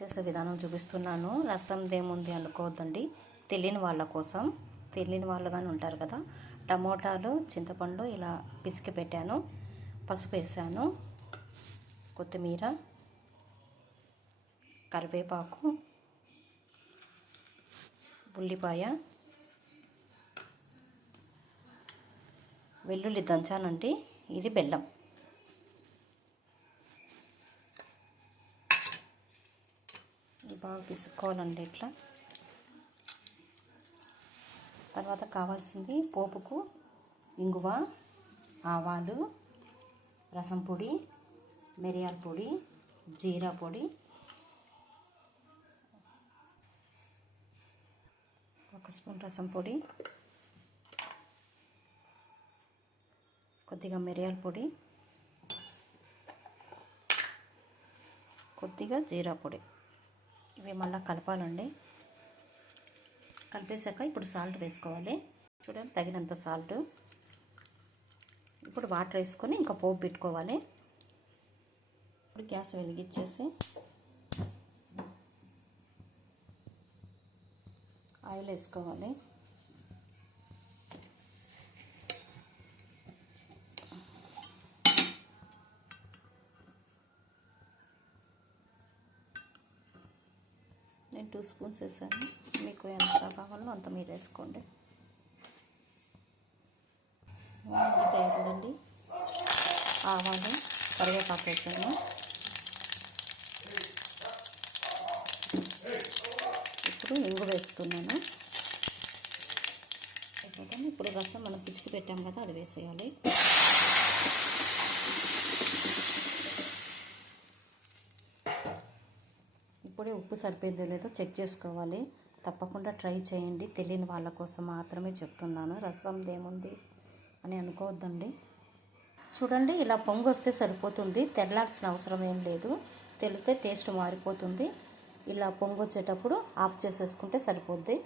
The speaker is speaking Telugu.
చేసే విధానం చూపిస్తున్నాను. రసం ఏముంది అనుకోవద్దండి, తెలియని వాళ్ళ కోసం. తెలియని వాళ్ళు కానీ ఉంటారు కదా. టమోటాలు, చింతపండు ఇలా పిసికి పెట్టాను, పసుపు వేసాను, కొత్తిమీర, కరివేపాకు, ఉల్లిపాయ, వెల్లుల్లి దంచానండి, ఇది బెల్లం. బాగా పిసుకోవాలండి ఇట్లా. తర్వాత కావాల్సింది పోపుకు ఇంగువ, ఆవాలు, రసం పొడి, మిరియాల పొడి, జీరా పొడి, ఒక స్పూన్ రసం పొడి, కొద్దిగా మిరియాల పొడి, కొద్దిగా జీరా పొడి. ఇవి మళ్ళీ కలపాలండి. కలిపేశాక ఇప్పుడు సాల్ట్ వేసుకోవాలి. చూడండి, తగినంత సాల్ట్. ఇప్పుడు వాటర్ వేసుకొని ఇంకా పోపు పెట్టుకోవాలి. ఇప్పుడు గ్యాస్ వెలిగించేసి ఆయిల్ వేసుకోవాలి. నేను 2 స్పూన్స్ వేసాను, మీకు ఎంత కావాలో అంత మీరు వేసుకోండి. హీట్ అయిందండి, ఆవాలు, కరివేపాకు వేసాను. ఇప్పుడు ఇంగు వేస్తున్నాను. ఇప్పుడు రసం మనం పిచ్చికి పెట్టాం కదా, అది వేసేయాలి. ఇప్పుడే ఉప్పు సరిపోయిందో లేదో చెక్ చేసుకోవాలి. తప్పకుండా ట్రై చేయండి. తెలియని వాళ్ళ కోసం మాత్రమే చెప్తున్నాను. రసం ఏముంది అని అనుకోవద్దండి. చూడండి, ఇలా పొంగు వస్తే సరిపోతుంది, తెల్లాల్సిన అవసరం ఏం లేదు. తెలితే టేస్ట్ మారిపోతుంది. ఇలా పొంగు వచ్చేటప్పుడు ఆఫ్ చేసేసుకుంటే సరిపోద్ది.